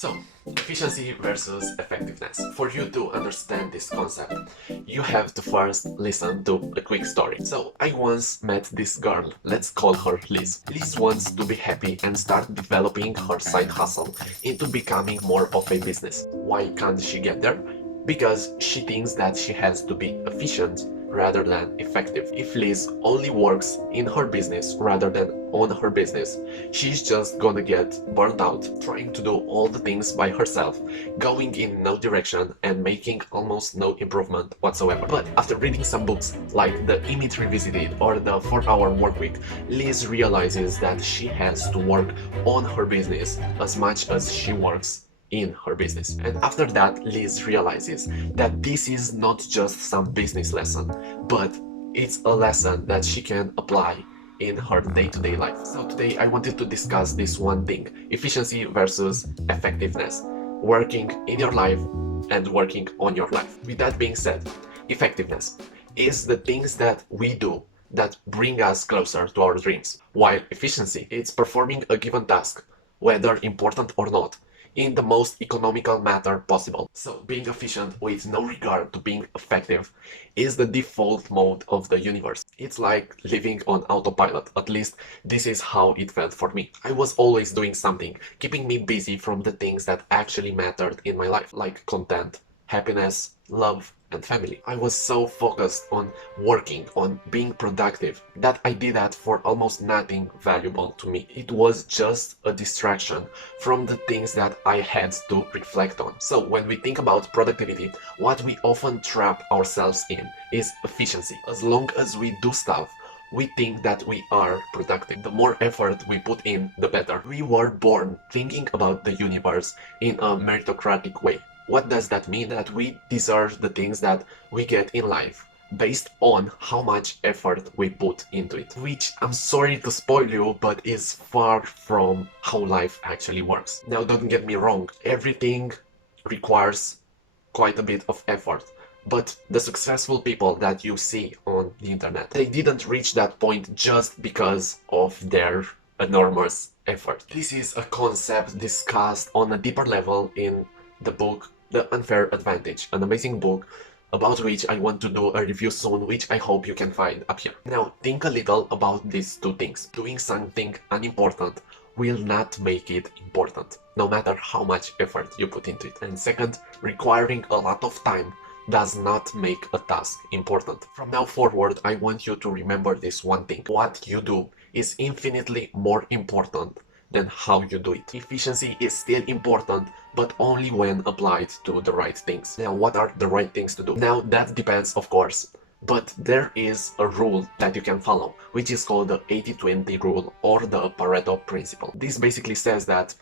So, efficiency versus effectiveness. For you to understand this concept, you have to first listen to a quick story. So, I once met this girl, let's call her Liz. Liz wants to be happy and start developing her side hustle into becoming more of a business. Why can't she get there? Because she thinks that she has to be efficient rather than effective. If Liz only works in her business rather than on her business, she's just gonna get burned out trying to do all the things by herself, going in no direction and making almost no improvement whatsoever. But after reading some books like The Image Revisited or The 4-Hour Workweek, Liz realizes that she has to work on her business as much as she works in her business. And after that, Liz realizes that this is not just some business lesson, but it's a lesson that she can apply in her day-to-day life. So today I wanted to discuss this one thing: efficiency versus effectiveness, working in your life and working on your life. With that being said, effectiveness is the things that we do that bring us closer to our dreams, while efficiency is performing a given task, whether important or not, in the most economical manner possible. So being efficient with no regard to being effective is the default mode of the universe. It's like living on autopilot. At least this is how it felt for me. I was always doing something, keeping me busy from the things that actually mattered in my life, like content, happiness, love, and family. I was so focused on working, on being productive, that I did that for almost nothing valuable to me. It was just a distraction from the things that I had to reflect on. So when we think about productivity, what we often trap ourselves in is efficiency. As long as we do stuff, we think that we are productive. The more effort we put in, the better. We were born thinking about the universe in a meritocratic way. What does that mean? That we deserve the things that we get in life based on how much effort we put into it. Which, I'm sorry to spoil you, but is far from how life actually works. Now, don't get me wrong, everything requires quite a bit of effort. But the successful people that you see on the internet, they didn't reach that point just because of their enormous effort. This is a concept discussed on a deeper level in the book The Unfair Advantage, an amazing book about which I want to do a review soon, which I hope you can find up here. Now, think a little about these two things. Doing something unimportant will not make it important, no matter how much effort you put into it. And second, requiring a lot of time does not make a task important. From now forward, I want you to remember this one thing: what you do is infinitely more important than how you do it. Efficiency is still important, but only when applied to the right things. Now, what are the right things to do? Now, that depends, of course, but there is a rule that you can follow, which is called the 80-20 rule or the Pareto Principle. This basically says that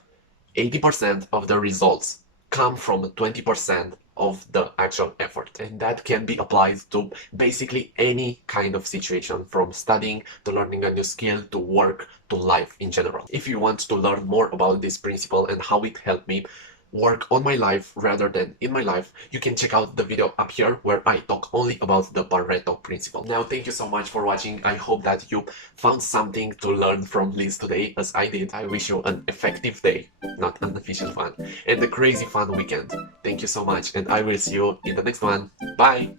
80% of the results come from 20% of the actual effort, and that can be applied to basically any kind of situation, from studying to learning a new skill to work to life in general. If you want to learn more about this principle and how it helped me work on my life rather than in my life, you can check out the video up here where I talk only about the Pareto Principle. Now, thank you so much for watching. I hope that you found something to learn from Liz today, as I did. I wish you an effective day, not an efficient one, and a crazy fun weekend. Thank you so much, and I will see you in the next one. Bye!